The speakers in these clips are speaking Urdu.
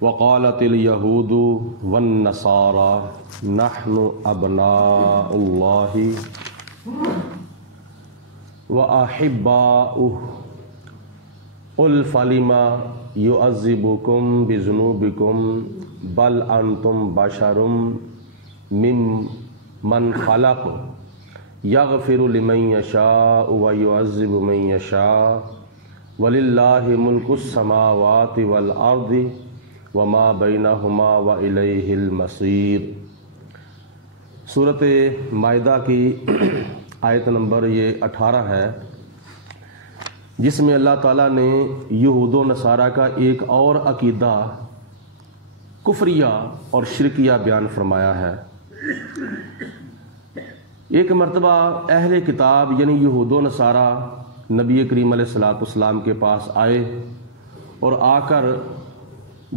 وقالت الیہود والنصارى نحن ابناء اللہ وأحباؤه قل فلم يعذبكم بذنوبكم بل أنتم بشر ممن خلق يغفر لمن يشاء ويعذب من يشاء وللہ ملک السماوات والارض وما بینہما وإلیہ المصیر۔ سورۃ مائدہ کی آیت نمبر یہ 18 ہے، جس میں اللہ تعالیٰ نے یہود و نصارہ کا ایک اور عقیدہ کفریہ اور شرکیہ بیان فرمایا ہے۔ ایک مرتبہ اہل کتاب یعنی یہود و نصارہ نبی کریم علیہ الصلوۃ والسلام کے پاس آئے اور آ کر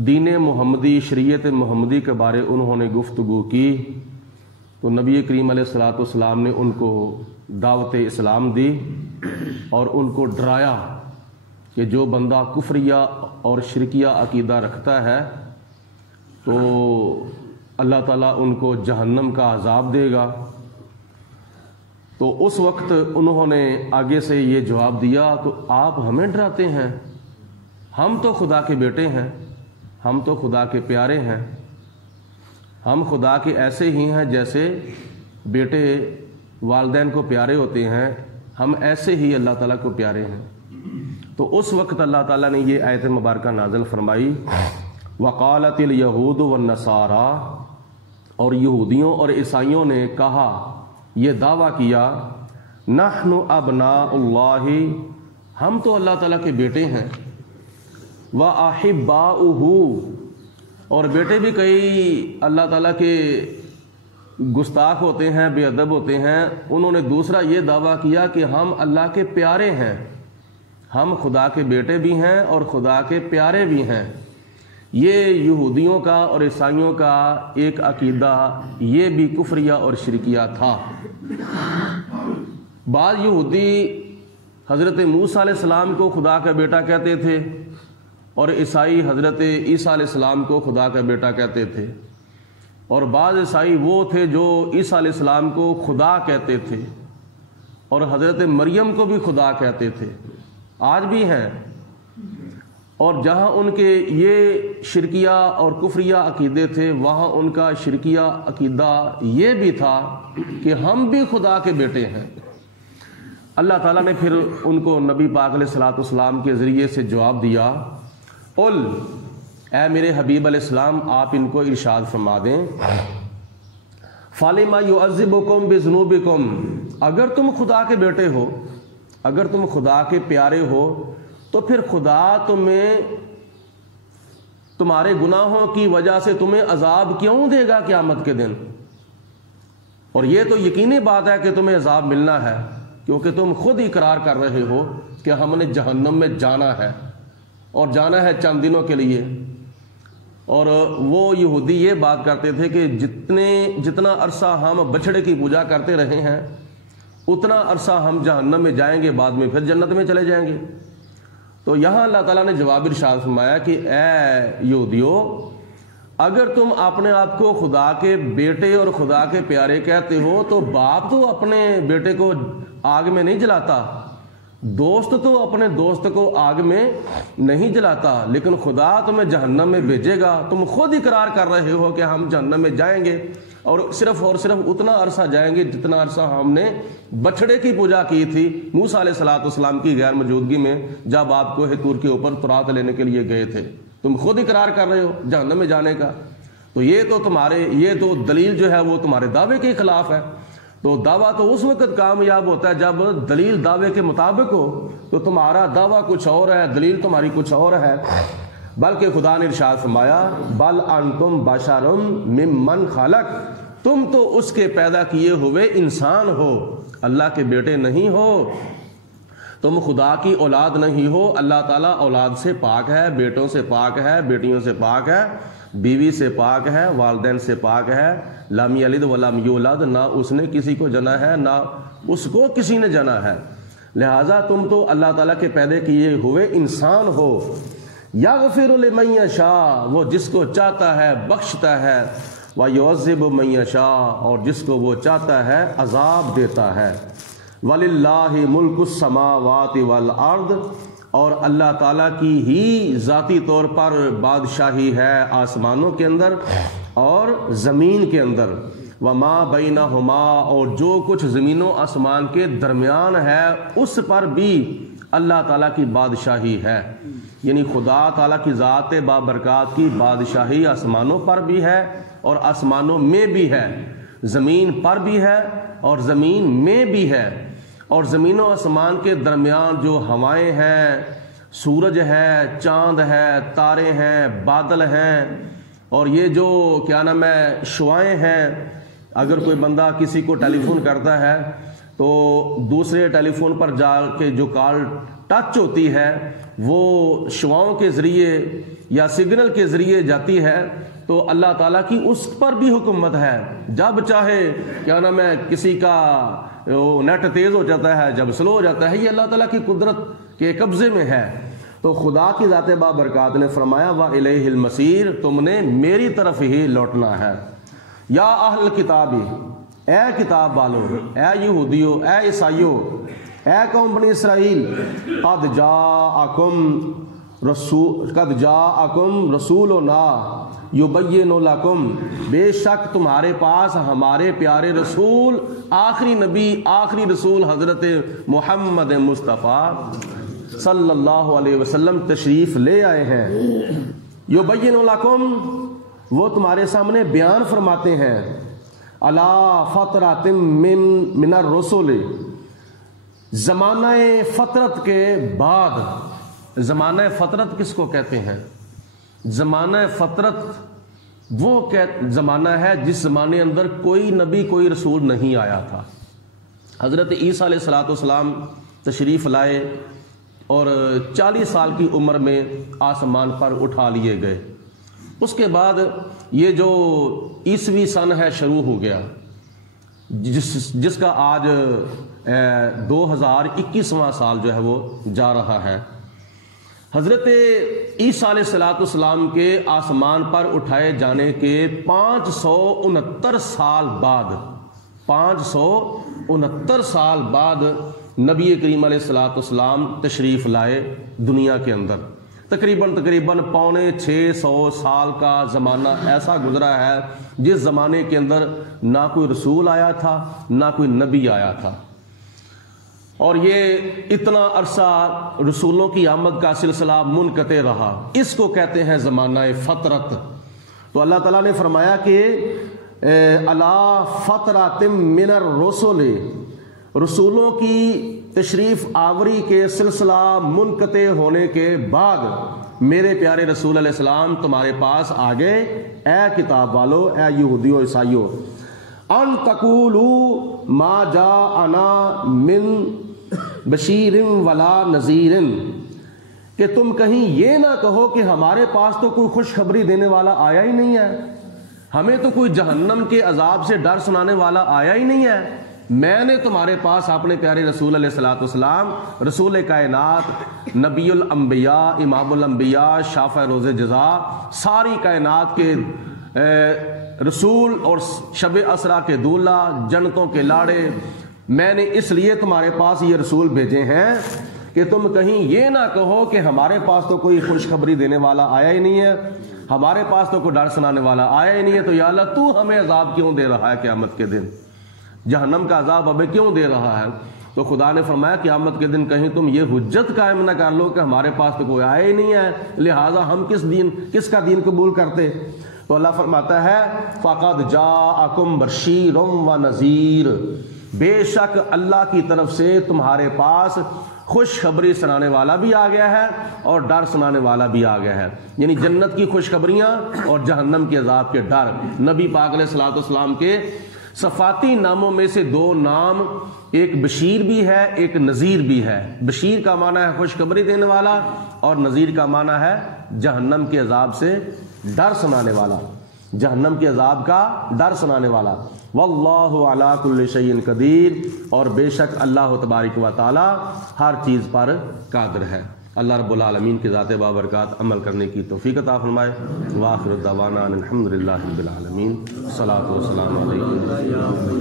دین محمدی، شریعت محمدی کے بارے انہوں نے گفتگو کی، تو نبی کریم علیہ الصلوۃ والسلام نے ان کو دعوت اسلام دی اور ان کو ڈرایا کہ جو بندہ کفریہ اور شرکیہ عقیدہ رکھتا ہے تو اللہ تعالیٰ ان کو جہنم کا عذاب دے گا۔ تو اس وقت انہوں نے آگے سے یہ جواب دیا، تو آپ ہمیں ڈراتے ہیں؟ ہم تو خدا کے بیٹے ہیں، ہم تو خدا کے پیارے ہیں، ہم خدا کے ایسے ہی ہیں جیسے بیٹے والدین کو پیارے ہوتے ہیں، ہم ایسے ہی اللہ تعالیٰ کو پیارے ہیں۔ تو اس وقت اللہ تعالیٰ نے یہ آیت مبارکہ نازل فرمائی، وقالت الیہود والنصارى، اور یہودیوں اور عیسائیوں نے کہا، یہ دعویٰ کیا، نحن ابناء اللہ، ہم تو اللہ تعالیٰ کے بیٹے ہیں، وَأَحِبَّاؤُهُ، اور بیٹے بھی کئی اللہ تعالیٰ کے گستاخ ہوتے ہیں، بے ادب ہوتے ہیں۔ انہوں نے دوسرا یہ دعویٰ کیا کہ ہم اللہ کے پیارے ہیں، ہم خدا کے بیٹے بھی ہیں اور خدا کے پیارے بھی ہیں۔ یہ یہودیوں کا اور عیسائیوں کا ایک عقیدہ یہ بھی کفریہ اور شرکیہ تھا۔ بعض یہودی حضرت موسیٰ علیہ السلام کو خدا کا بیٹا کہتے تھے اور عیسائی حضرت عیسیٰ علیہ السلام کو خدا کا بیٹا کہتے تھے، اور بعض عیسائی وہ تھے جو عیسیٰ علیہ السلام کو خدا کہتے تھے اور حضرت مریم کو بھی خدا کہتے تھے، آج بھی ہیں۔ اور جہاں ان کے یہ شرکیہ اور کفریہ عقیدے تھے، وہاں ان کا شرکیہ عقیدہ یہ بھی تھا کہ ہم بھی خدا کے بیٹے ہیں۔ اللہ تعالیٰ نے پھر ان کو نبی پاک علیہ الصلوۃ والسلام کے ذریعے سے جواب دیا، قل، اے میرے حبیب علیہ السلام آپ ان کو ارشاد فرما دیں، فَلِمَ يُعَذِّبُكُم بِذُنُوبِكُم، اگر تم خدا کے بیٹے ہو، اگر تم خدا کے پیارے ہو، تو پھر خدا تمہیں تمہارے گناہوں کی وجہ سے تمہیں عذاب کیوں دے گا قیامت کے دن؟ اور یہ تو یقینی بات ہے کہ تمہیں عذاب ملنا ہے، کیونکہ تم خود اقرار کر رہے ہو کہ ہم نے جہنم میں جانا ہے، اور جانا ہے چند دنوں کے لیے۔ اور وہ یہودی یہ بات کرتے تھے کہ جتنا عرصہ ہم بچھڑے کی پوجا کرتے رہے ہیں اتنا عرصہ ہم جہنم میں جائیں گے، بعد میں پھر جنت میں چلے جائیں گے۔ تو یہاں اللہ تعالیٰ نے جواب ارشاد فرمایا کہ اے یہودیو، اگر تم اپنے آپ کو خدا کے بیٹے اور خدا کے پیارے کہتے ہو تو باپ تو اپنے بیٹے کو آگ میں نہیں جلاتا، دوست تو اپنے دوست کو آگ میں نہیں جلاتا، لیکن خدا تمہیں جہنم میں بھیجے گا۔ تم خود اقرار کر رہے ہو کہ ہم جہنم میں جائیں گے، اور صرف اتنا عرصہ جائیں گے جتنا عرصہ ہم نے بچھڑے کی پوجا کی تھی موسیٰ علیہ الصلوۃ والسلام کی غیر موجودگی میں، جب آپ کوہ طور کے اوپر تورات لینے کے لیے گئے تھے۔ تم خود اقرار کر رہے ہو جہنم میں جانے کا، تو یہ تو دلیل جو ہے وہ تمہارے دعوے کے خلاف ہے۔ تو دعویٰ تو اس وقت کامیاب ہوتا ہے جب دلیل دعوے کے مطابق ہو، تو تمہارا دعویٰ کچھ اور ہے، دلیل تمہاری کچھ اور ہے۔ بلکہ خدا نے ارشاد فرمایا، بل انتم بشر ممن خلق، تم تو اس کے پیدا کیے ہوئے انسان ہو، اللہ کے بیٹے نہیں ہو، تم خدا کی اولاد نہیں ہو۔ اللہ تعالیٰ اولاد سے پاک ہے، بیٹوں سے پاک ہے، بیٹیوں سے پاک ہے، بیوی سے پاک ہے، والدین سے پاک ہے، لم یلد ولم یولد، نہ اس نے کسی کو جنا ہے نہ اس کو کسی نے جنا ہے، لہٰذا تم تو اللہ تعالیٰ کے پیدا کیے ہوئے انسان ہو۔ یغفر لمن یشاء، وہ جس کو چاہتا ہے بخشتا ہے، ویعذب من یشاء، اور جس کو وہ چاہتا ہے عذاب دیتا ہے۔ وَلِلَّهِ مُلْكُ السَّمَاوَاتِ وَالْأَرْضِ، اور اللہ تعالیٰ کی ہی ذاتی طور پر بادشاہی ہے آسمانوں کے اندر اور زمین کے اندر، وَمَا بَيْنَهُمَا، اور جو کچھ زمین و آسمان کے درمیان ہے اس پر بھی اللہ تعالیٰ کی بادشاہی ہے۔ یعنی خدا تعالیٰ کی ذات بابرکات کی بادشاہی آسمانوں پر بھی ہے اور آسمانوں میں بھی ہے، زمین پر بھی ہے اور زمین میں بھی ہے، اور زمین و آسمان کے درمیان جو ہوائیں ہیں، سورج ہے، چاند ہے، تارے ہیں، بادل ہیں، اور یہ جو کیا نام ہے شعاعیں ہیں۔ اگر کوئی بندہ کسی کو ٹیلی فون کرتا ہے تو دوسرے ٹیلی فون پر جا کے جو کال ٹچ ہوتی ہے وہ شعاعوں کے ذریعے یا سگنل کے ذریعے جاتی ہے، تو اللہ تعالیٰ کی اس پر بھی حکومت ہے۔ جب چاہے کیا نام ہے کسی کا نیٹ تیز ہو جاتا ہے، جب سلو ہو جاتا ہے، یہ اللہ تعالیٰ کی قدرت کے قبضے میں ہے۔ تو خدا کی ذات بابرکات نے فرمایا وَإِلَيْهِ الْمَصِيرُ، تم نے میری طرف ہی لوٹنا ہے۔ یا اہل کتابی، اے کتاب والو، اے یہودیو، اے عیسائیو، اے قوم بنی اسرائیل، قد جاءکم رسولنا یبین لکم، بے شک تمہارے پاس ہمارے پیارے رسول، آخری نبی، آخری رسول حضرت محمد مصطفیٰ صلی اللہ علیہ وسلم تشریف لے آئے ہیں۔ یبین لکم، وہ تمہارے سامنے بیان فرماتے ہیں، علی فترۃ من الرسل، زمانہ فترت کے بعد۔ زمانہ فترت کس کو کہتے ہیں؟ زمانہ فترت وہ زمانہ ہے جس زمانے اندر کوئی نبی کوئی رسول نہیں آیا تھا۔ حضرت عیسیٰ علیہ السلام تشریف لائے اور 40 سال کی عمر میں آسمان پر اٹھا لیے گئے۔ اس کے بعد یہ جو عیسوی سن ہے شروع ہو گیا، جس کا آج 2021واں سال جو ہے وہ جا رہا ہے۔ حضرت عیسیٰ علیہ السلام کے آسمان پر اٹھائے جانے کے 569 سال بعد 569 سال بعد نبی کریم علیہ السلام تشریف لائے دنیا کے اندر۔ تقریباً 650 سال کا زمانہ ایسا گزرا ہے جس زمانے کے اندر نہ کوئی رسول آیا تھا نہ کوئی نبی آیا تھا، اور یہ اتنا عرصہ رسولوں کی آمد کا سلسلہ منقطع رہا۔ اس کو کہتے ہیں زمانہ فترت۔ تو اللہ تعالیٰ نے فرمایا کہ الا فترۃ من الرسل، رسولوں کی تشریف آوری کے سلسلہ منقطع ہونے کے بعد میرے پیارے رسول علیہ السلام تمہارے پاس آ گئے، اے کتاب والو، اے یہودیو عیسائیو، ان تقولوا ما جاءنا من بشیر ولا نذیر، کہ تم کہیں یہ نہ کہو کہ ہمارے پاس تو کوئی خوشخبری دینے والا آیا ہی نہیں ہے، ہمیں تو کوئی جہنم کے عذاب سے ڈر سنانے والا آیا ہی نہیں ہے۔ میں نے تمہارے پاس اپنے پیارے رسول علیہ السلام، رسول کائنات، نبی الانبیاء، امام الانبیاء، شافع روز جزا، ساری کائنات کے رسول اور شب اسرا کے دولہ، جنتوں کے لاڑے، میں نے اس لیے تمہارے پاس یہ رسول بھیجے ہیں کہ تم کہیں یہ نہ کہو کہ ہمارے پاس تو کوئی خوشخبری دینے والا آیا ہی نہیں ہے، ہمارے پاس تو کوئی ڈر سنانے والا آیا ہی نہیں ہے، تو یا اللہ تو ہمیں عذاب کیوں دے رہا ہے قیامت کے دن، جہنم کا عذاب ہمیں کیوں دے رہا ہے؟ تو خدا نے فرمایا قیامت کے دن کہیں تم یہ حجت قائم نہ کر لو کہ ہمارے پاس تو کوئی آیا ہی نہیں ہے، لہٰذا ہم کس کا دین قبول کرتے۔ تو اللہ فرماتا ہے فَقَدْ جَاءَكُمْ بَشِيرٌ وَنَذِيرٌ، بے شک اللہ کی طرف سے تمہارے پاس خوشخبری سنانے والا بھی آ گیا ہے اور ڈر سنانے والا بھی آ گیا ہے، یعنی جنت کی خوشخبریاں اور جہنم کے عذاب کے ڈر۔ نبی پاک علیہ السلام کے صفاتی ناموں میں سے 2 نام، ایک بشیر بھی ہے ایک نذیر بھی ہے۔ بشیر کا معنی ہے خوشخبری دینے والا، اور نذیر کا معنی ہے جہنم کے عذاب سے ڈر سنانے والا، جہنم کے عذاب کا ڈر سنانے والا۔ واللہ علی کل شیء قدیر، اور بے شک اللہ تبارک و تعالی ہر چیز پر قادر ہے۔ اللہ رب العالمین کی ذات بابرکات عمل کرنے کی توفیق عطا فرمائے۔ وآخر دعوانا الحمدللہ رب العالمین۔ صلاۃ و سلام علیکم۔